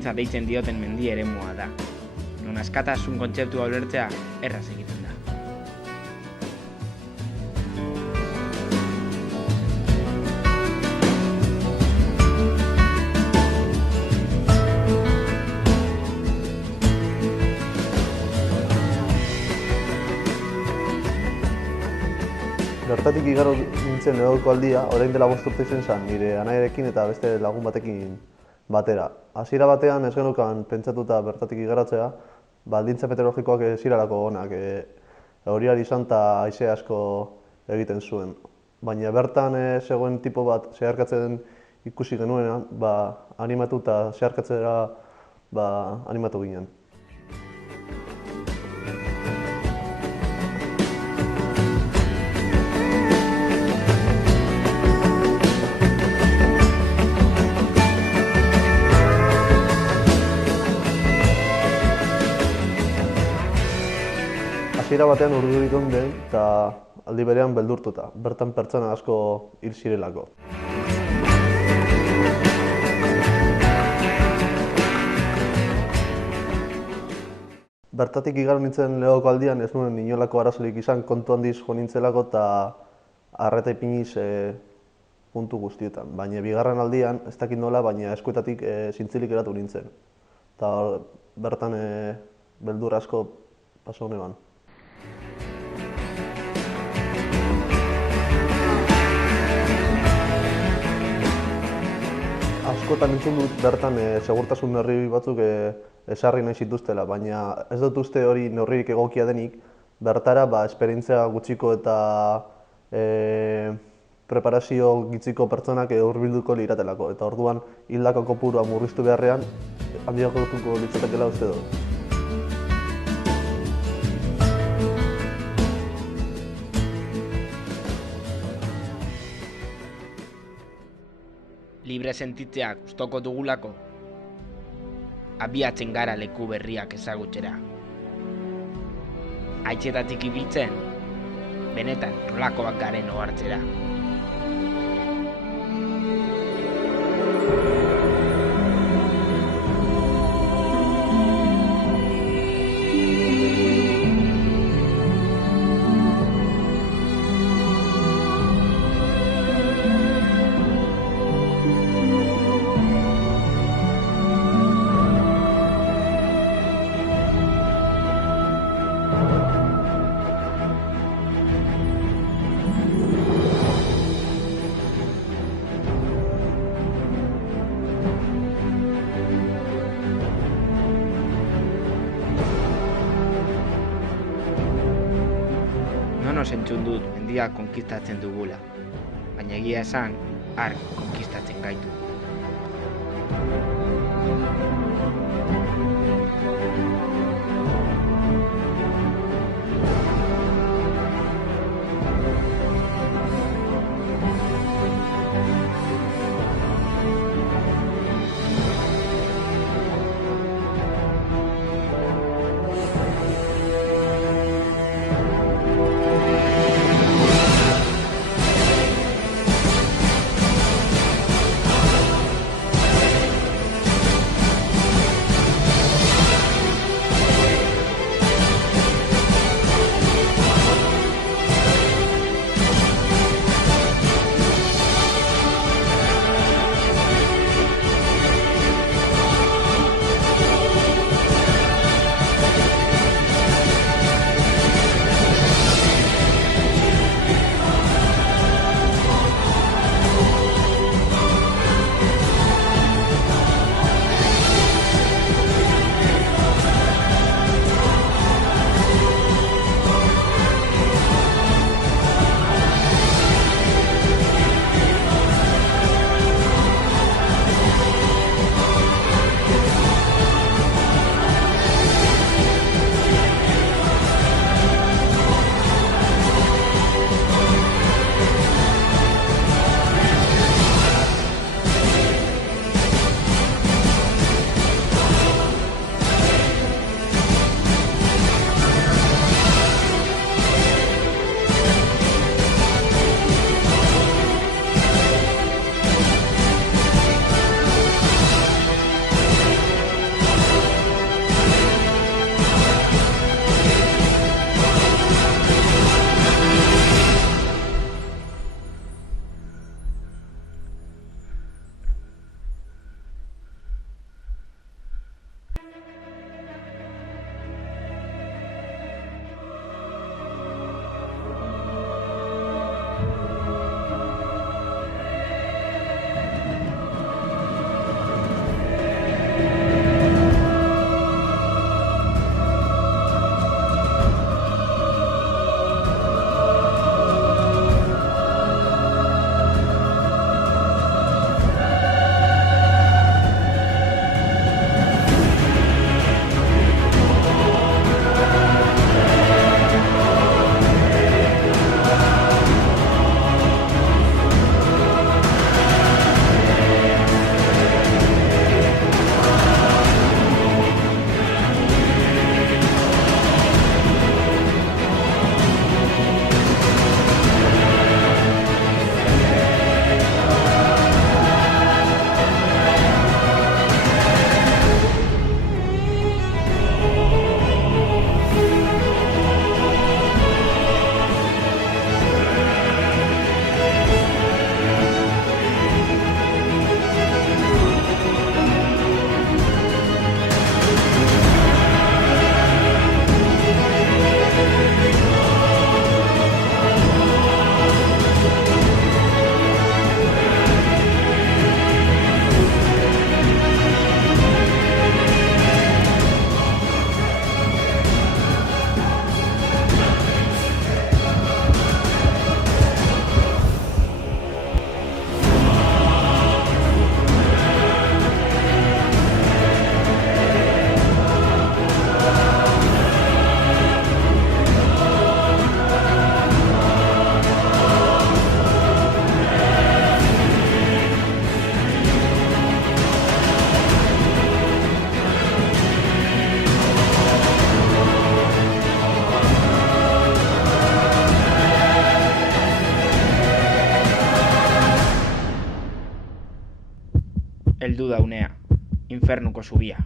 Suiza deitzen dioten mendi eremua da. Non askatasun kontzeptua ulertzea erraz egiten da. Bertatik igaro nintzen Legoiko aldia, orain dela 5 urte izan zen, nire anaiarekin eta beste lagun batekin batera. Hasiera batean ez genukan pentsatuta bertatik igaratzea, baldintza meteorologikoak ez zirelako onak, euriari izan eta haize asko egiten zuen. Baina bertan zegoen tipo bat zeharkatzen ikusi genuenean, animatu eta zeharkatzera animatu ginen. Hasiera batean urduri geunden eta aldi berean beldurtuta, bertan pertsona asko hil zirelako. Bertatik igaro nintzen Legoko aldian ez nuen inolako arazorik izan, kontu handiz jo nintzelako eta arreta ipiniz puntu guztietan. Baina bigarren aldian, ez dakit nola, baina eskuetatik zintzilik geratu nintzen. Eta bertan beldur asko paso neban. Askotan entzun dut bertan segurtasun neurri batzuk ezarri nahi zituztela, baina ez dut uste hori neurririk egokia denik, bertara esperientzia gutxiko eta preparazio gutxiko pertsonak hurbilduko liratelako, eta orduan hildako kopurua murriztu beharrean handiagotuko litzatekeela uste dut. Libre sentitzea gustoko dugulako, abiatzen gara leku berriak ezagutzera. Haitxetatik ibiltzen, benetan nolakoak garen ohartzera. Nonos entzun dut mendia konkistatzen dugula, baina egia esan, hark konkistatzen gaitu. infernuko zubia.